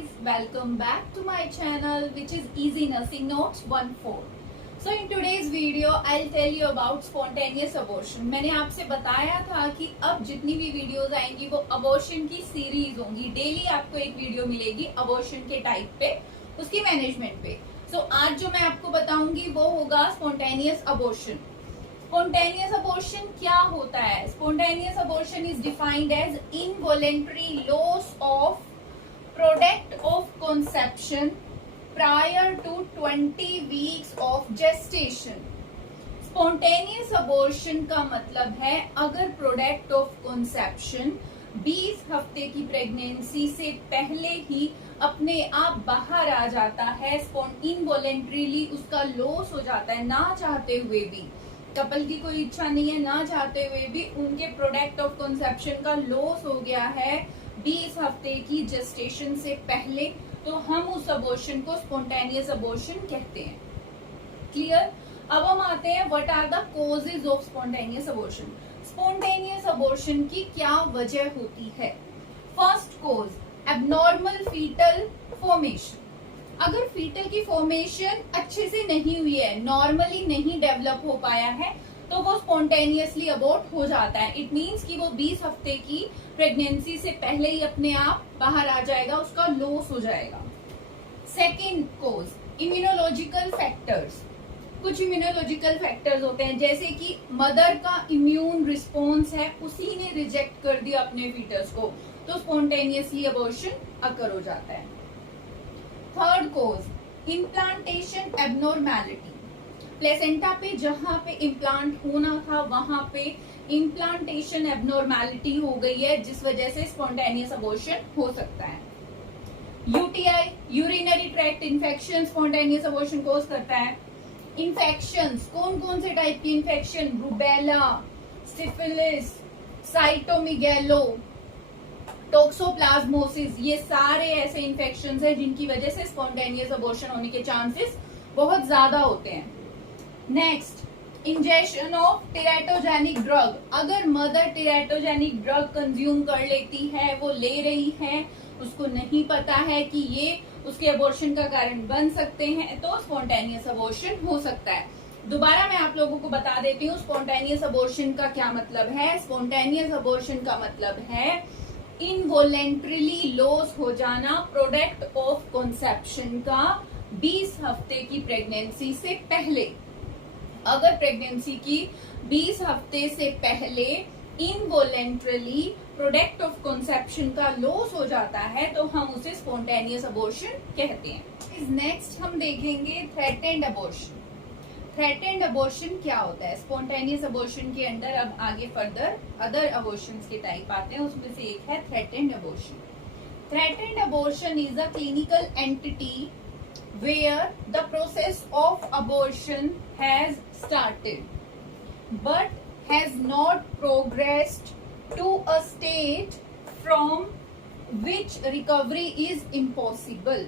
guys, welcome back to my channel which is Easy Nursing Notes 14. So in today's video I'll tell you about spontaneous abortion. मैंने आपसे बताया था कि अब जितनी भी वीडियोस आएंगी वो अबॉर्शन की सीरीज होंगी. डेली आपको एक वीडियो मिलेगी अबॉर्शन के टाइप पे, उसकी मैनेजमेंट पे. So आज जो मैं आपको बताऊंगी वो होगा स्पॉन्टेनियस अबॉर्शन. Spontaneous abortion क्या होता है? Spontaneous abortion is defined as involuntary loss of product of conception prior to 20 weeks of gestation. Spontaneous abortion का मतलब है अगर product of conception 20 हफ्ते की प्रेगनेंसी से पहले ही अपने आप बाहर आ जाता है, इनवॉलेंट्रीली उसका लॉस हो जाता है, ना चाहते हुए भी. कपल की कोई इच्छा नहीं है, ना चाहते हुए भी उनके प्रोडक्ट ऑफ कंसेप्शन का लॉस हो गया है 20 हफ्ते की जेस्टेशन से पहले, तो हम उस अबॉर्शन को स्पॉन्टेनियस अबॉर्शन कहते हैं. क्लियर? अब हम आते हैं what are the causes of spontaneous abortion. Spontaneous abortion की क्या वजह होती है? First cause abnormal fetal formation. अगर फीटल की फॉर्मेशन अच्छे से नहीं हुई है, नॉर्मली नहीं डेवलप हो पाया है, तो वो स्पॉन्टेनियसली अबॉर्ट हो जाता है. इट मीन्स कि वो 20 हफ्ते की प्रेगनेंसी से पहले ही अपने आप बाहर आ जाएगा, उसका लॉस हो जाएगा. सेकेंड कोज इम्यूनोलॉजिकल फैक्टर्स. कुछ इम्यूनोलॉजिकल फैक्टर्स होते हैं जैसे कि मदर का इम्यून रिस्पॉन्स है, उसी ने रिजेक्ट कर दिया अपने फीटस को, तो स्पॉन्टेनियसली अबॉर्शन अकर हो जाता है. थर्ड कोज इम्प्लांटेशन एबनॉर्मैलिटी. प्लेसेंटा पे जहां पे इम्प्लांट होना था वहां पे इम्प्लांटेशन एबनॉर्मैलिटी हो गई है, जिस वजह से स्पॉन्टेनियस अबॉर्शन हो सकता है. UTI urinary tract infection spontaneous abortion cause करता है. इन्फेक्शंस कौन कौन से टाइप की infection? Rubella, syphilis, cytomegalo, toxoplasmosis, ये सारे ऐसे इन्फेक्शंस हैं जिनकी वजह से स्पॉन्टेनियस अबॉर्शन होने के चांसेस बहुत ज्यादा होते हैं. Next injection of teratogenic drug. अगर मदर टेराटोजेनिक ड्रग कंज्यूम कर लेती है, वो ले रही है, उसको नहीं पता है कि ये उसके अबॉर्शन का कारण बन सकते हैं, तो स्पॉन्टेनियस अबॉर्शन हो सकता है. दोबारा मैं आप लोगों को बता देती हूँ स्पॉन्टेनियस अबॉर्शन का क्या मतलब है. स्पॉन्टेनियस अबॉर्शन का मतलब है इनवॉलेंट्रीली लॉस हो जाना प्रोडक्ट ऑफ कंसेप्शन का 20 हफ्ते की प्रेगनेंसी से पहले. अगर प्रेगनेंसी की 20 हफ्ते से पहले इनवॉलेंट्रीली प्रोडक्ट ऑफ कंसेप्शन का लॉस हो जाता है, तो हम उसे स्पॉन्टेनियस अबॉर्शन कहते हैं. नेक्स्ट हम देखेंगे थ्रेटेंड अबॉर्शन. थ्रेटेंड अबॉर्शन क्या होता है? स्पॉन्टेनियस अबॉर्शन के अंदर अब आगे फर्दर अदर अबॉर्शंस के टाइप आते हैं, उसमें से एक है threatened abortion. Threatened abortion is a clinical entity where the process of abortion has started but has not progressed to a state from which recovery is impossible.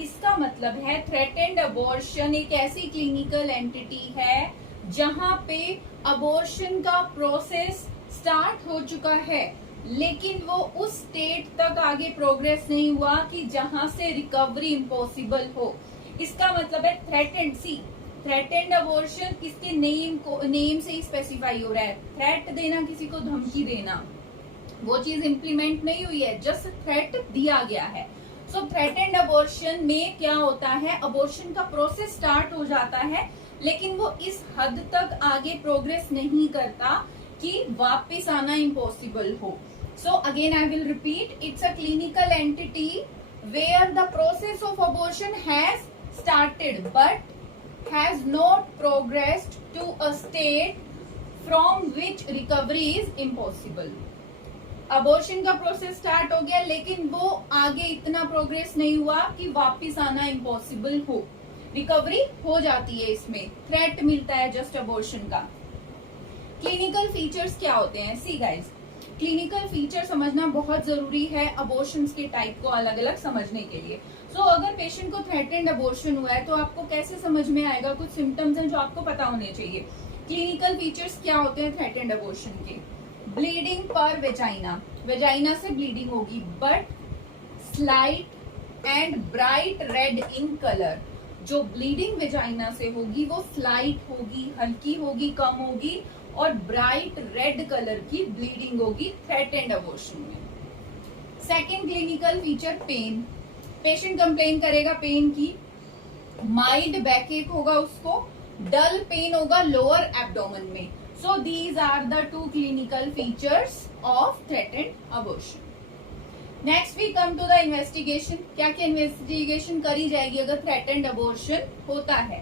इसका मतलब है थ्रेटेंड अबॉर्शन एक ऐसी क्लिनिकल एंटिटी है जहां पे abortion का process start हो चुका है, लेकिन वो उस स्टेट तक आगे प्रोग्रेस नहीं हुआ कि जहां से रिकवरी इम्पॉसिबल हो. इसका मतलब है थ्रेटेंड. थ्रेटेंड अबॉर्शन इसके नेम से ही स्पेसिफाई हो रहा है. थ्रेट देना, किसी को धमकी देना, वो चीज इम्प्लीमेंट नहीं हुई है, जस्ट थ्रेट दिया गया है. सो थ्रेटेंड अबॉर्शन में क्या होता है? अबॉर्शन का प्रोसेस स्टार्ट हो जाता है, लेकिन वो इस हद तक आगे प्रोग्रेस नहीं करता कि वापस आना इम्पॉसिबल हो. So again I will repeat, it's a clinical entity where the process of abortion has started but has not progressed to a state from which recovery is impossible. Abortion का process start हो गया, लेकिन वो आगे इतना progress नहीं हुआ कि वापस आना इम्पॉसिबल हो. रिकवरी हो जाती है, इसमें थ्रेट मिलता है जस्ट अबॉर्शन का. क्लिनिकल फीचर्स क्या होते हैं? सी गाइज, क्लिनिकल फीचर समझना बहुत जरूरी है अबॉर्शंस के टाइप को अलग अलग समझने के लिए. सो अगर पेशेंट को थ्रेटेंड अबॉर्शन हुआ है तो आपको कैसे समझ में आएगा? कुछ सिम्टम्स हैं जो आपको पता होने चाहिए. क्लिनिकल फीचर्स क्या होते हैं थ्रेटेंड अबॉर्शन के? ब्लीडिंग पर वेजाइना, वेजाइना से ब्लीडिंग होगी, but slight and bright red in colour. जो ब्लीडिंग वेजाइना से होगी वो स्लाइट होगी, हल्की होगी, कम होगी और ब्राइट रेड कलर की ब्लीडिंग होगी थ्रेटेंड अबॉर्शन में। Second clinical feature pain. Patient complain करेगा पेन की, माइल्ड बैकएक होगा उसको, डल पेन होगा लोअर एब्डोमेन में। So these are the two clinical features of threatened abortion. Next we come to the investigation. क्या क्या investigation करी जाएगी अगर थ्रेटेंड अबॉर्शन होता है?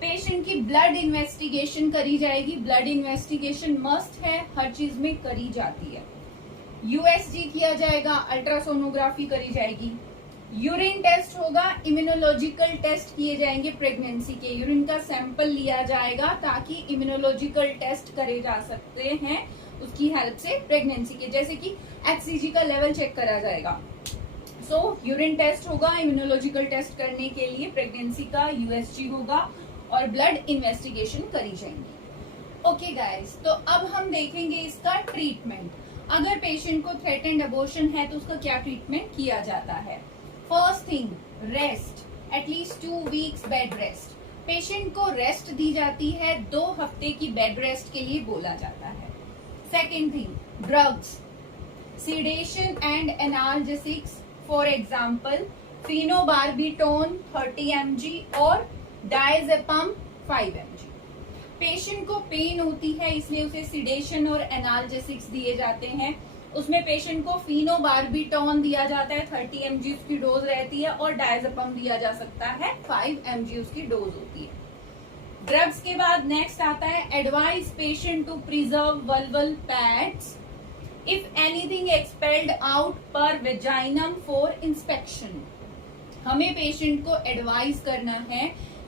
पेशेंट की ब्लड इन्वेस्टिगेशन करी जाएगी। ब्लड इन्वेस्टिगेशन मस्ट है, हर चीज में करी जाती है। यूएसजी किया जाएगा, अल्ट्रासोनोग्राफी करी जाएगी। यूरिन टेस्ट होगा, इम्यूनोलॉजिकल टेस्ट किए जाएंगे प्रेगनेंसी के। यूरिन का सैंपल लिया जाएगा ताकि इम्यूनोलॉजिकल टेस्ट करे जा सकते हैं उसकी हेल्प से प्रेगनेंसी के, जैसे कि HCG का लेवल चेक करा जाएगा। सो यूरिन टेस्ट होगा, इम्यूनोलॉजिकल टेस्ट करने के लिए प्रेगनेंसी का यूएसजी होगा और ब्लड इन्वेस्टिगेशन करी जाएंगी। ओके गाइस, तो अब हम देखेंगे इसका ट्रीटमेंट। अगर पेशेंट को थ्रेटेंड अबॉर्शन है तो उसका क्या ट्रीटमेंट किया जाता है? First thing, rest, at least 2 weeks bed rest. Patient को रेस्ट दी जाती है, 2 हफ्ते की बेड रेस्ट के लिए बोला जाता है। Second thing, drugs, sedation and analgesics, for example phenobarbitone 30 mg और डायजेपम 5 mg। पेशेंट को पेन होती है इसलिए उसे सीडेशन और एनाल्जेसिक्स दिए जाते हैं। उसमें पेशेंट को फिनोबार्बिटोन दिया जाता है, 30 mg उसकी डोज रहती है, और डायजेपम दिया जा सकता है, 5 mg उसकी डोज होती है। ड्रग्स के बाद नेक्स्ट आता है advise patient to preserve vulval pads if anything expelled out per vaginam for inspection. हमें पेशेंट को एडवाइज करना है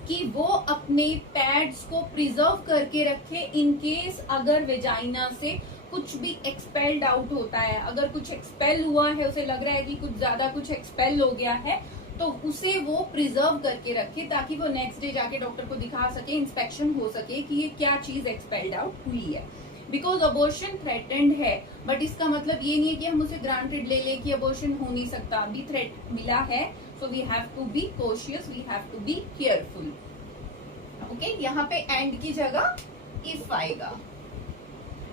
कि वो अपने पैड्स को प्रिजर्व करके रखे इन केस अगर वेजाइना से कुछ भी एक्सपेल्ड आउट होता है। अगर कुछ एक्सपेल हुआ है, उसे लग रहा है कि कुछ ज्यादा कुछ एक्सपेल हो गया है, तो उसे वो प्रिजर्व करके रखे ताकि वो नेक्स्ट डे जाके डॉक्टर को दिखा सके, इंस्पेक्शन हो सके कि ये क्या चीज एक्सपेल्ड आउट हुई है। बिकॉज अबॉर्शन थ्रेटेंड है, बट इसका मतलब ये नहीं है कि हम उसे ग्रांटेड ले लें कि अबॉर्शन हो नहीं सकता। अभी थ्रेट मिला है, so we have to be cautious, we have to be careful. Okay, यहाँ पे एंड की जगह इफ आएगा।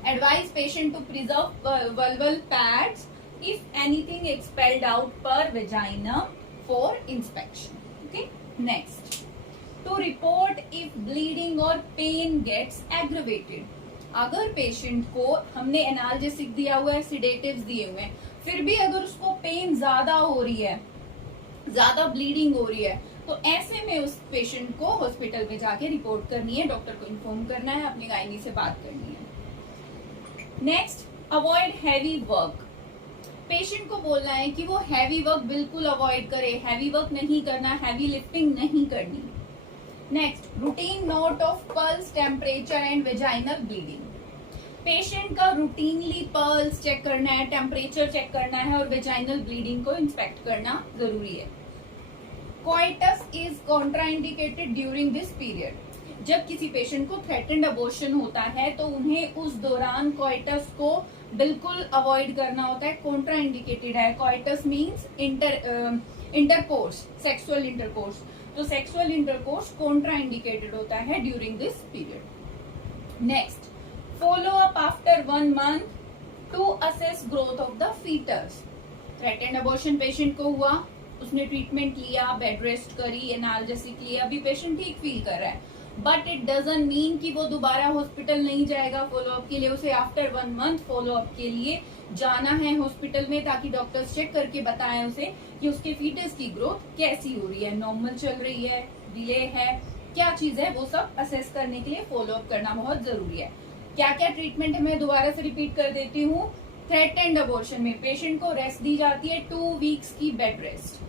Advise patient to preserve vulval pads if anything expelled out per vagina for inspection. Okay, next, to report if bleeding और pain gets aggravated. अगर patient को हमने analgesic दिया हुआ है, सिडेटिव्स दिए हुए हैं, फिर भी अगर उसको पेन ज्यादा हो रही है, ज्यादा ब्लीडिंग हो रही है, तो ऐसे में उस पेशेंट को हॉस्पिटल में जाके रिपोर्ट करनी है, डॉक्टर को इन्फॉर्म करना है, अपनी गायनी से बात करनी है। Next, avoid heavy work. Patient को बोलना है कि वो हैवी वर्क बिल्कुल अवॉइड करे, हैवी वर्क नहीं करना, हैवी लिफ्टिंग नहीं करनी। Next, routine note of pulse, temperature and vaginal bleeding. Patient का रूटीनली पल्स चेक करना है, टेम्परेचर चेक करना है और वेजाइनल ब्लीडिंग को इंस्पेक्ट करना जरूरी है। Coitus is contraindicated during this period. जब किसी पेशेंट को थ्रेटेंड अबॉर्शन होता है तो उन्हें उस दौरान कोइटस को बिल्कुल अवॉइड करना होता है, कॉन्ट्राइंडिकेटेड है। Coitus means intercourse, sexual intercourse. तो सेक्सुअल इंटरकोर्स कॉन्ट्राइंडिकेटेड होता है during this period. Next, follow up after 1 month to assess growth of the fetus. Threatened abortion patient को हुआ, उसने ट्रीटमेंट लिया, बेड रेस्ट करी, एनाल्जेसिक लिया, अभी पेशेंट ठीक फील कर रहा है, बट इट डजंट मीन कि वो दोबारा हॉस्पिटल नहीं जाएगा फॉलोअप के लिए। उसे आफ्टर 1 month फॉलोअप के लिए जाना है हॉस्पिटल में, ताकि डॉक्टर्स चेक करके बताएं उसे कि उसके फीटस की ग्रोथ कैसी हो रही है, नॉर्मल चल रही है, डिले है, क्या चीज है, वो सब असेस करने के लिए फॉलोअप करना बहुत जरूरी है। क्या क्या ट्रीटमेंट है मैं दोबारा से रिपीट कर देती हूँ। थ्रेटेंड अबॉर्शन में पेशेंट को रेस्ट दी जाती है, 2 वीक्स की बेड रेस्ट।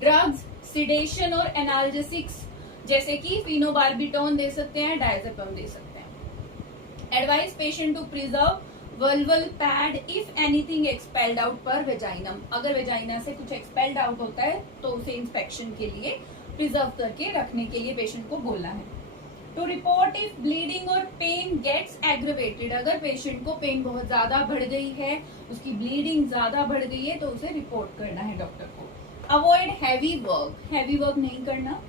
ड्रग्स, सिडेशन और एनाल्जेसिक्स जैसे कि फिनोबार्बिटोन दे सकते हैं, डायजेपम दे सकते हैं। Advise patient to preserve vulval pad if anything expelled out per vaginam. अगर वेजाइना से कुछ एक्सपेल्ड आउट होता है तो उसे इंस्पेक्शन के लिए प्रिजर्व करके रखने के लिए पेशेंट को बोलना है। टू रिपोर्ट इफ ब्लीडिंग और पेन गेट्स एग्रवेटेड। अगर पेशेंट को पेन बहुत ज्यादा बढ़ गई है, उसकी ब्लीडिंग ज्यादा बढ़ गई है, तो उसे रिपोर्ट करना है डॉक्टर को। अवॉइड हैवी वर्क नहीं करना.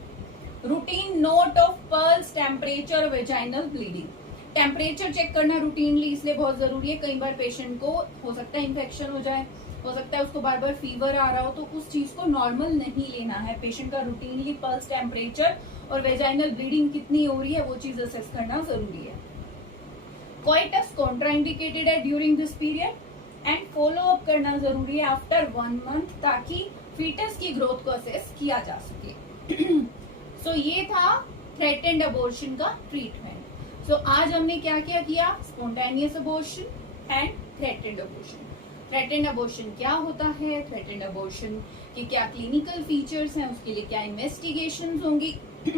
Routine note of pulse, temperature, vaginal bleeding. Temperature check करना रूटीनली इसलिए बहुत जरूरी है. कई बार पेशेंट को हो सकता है इन्फेक्शन हो जाए, हो सकता है उसको बार बार फीवर आ रहा हो, तो उस चीज को नॉर्मल नहीं लेना है. पेशेंट का रूटीनली पल्स, टेम्परेचर और वेजाइनल ब्लीडिंग कितनी हो रही है वो चीज असेस करना जरूरी है. कोइटस कॉन्ट्राइंडिकेटेड है during this period and follow up करना जरूरी है आफ्टर 1 मंथ, ताकि फीटस की ग्रोथ को असेस किया जा सके. सो ये था थ्रेटेंड अबॉर्शन का ट्रीटमेंट. सो आज हमने क्या क्या किया? Spontaneous abortion and threatened abortion. Threatened abortion क्या होता है, थ्रेटेंड अबॉर्शन के क्या क्लिनिकल फीचर्स हैं, उसके लिए क्या इन्वेस्टिगेशंस होंगी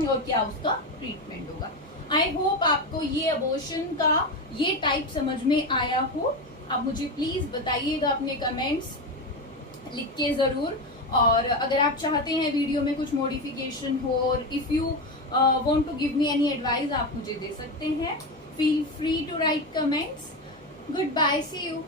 और क्या उसका ट्रीटमेंट होगा. आई होप आपको ये अबॉर्शन का ये टाइप समझ में आया हो. आप मुझे प्लीज बताइएगा अपने कमेंट्स लिख के जरूर. और अगर आप चाहते हैं वीडियो में कुछ मॉडिफिकेशन हो और if you want to give me any advice आप मुझे दे सकते हैं. Feel free to write comments. Goodbye, see you.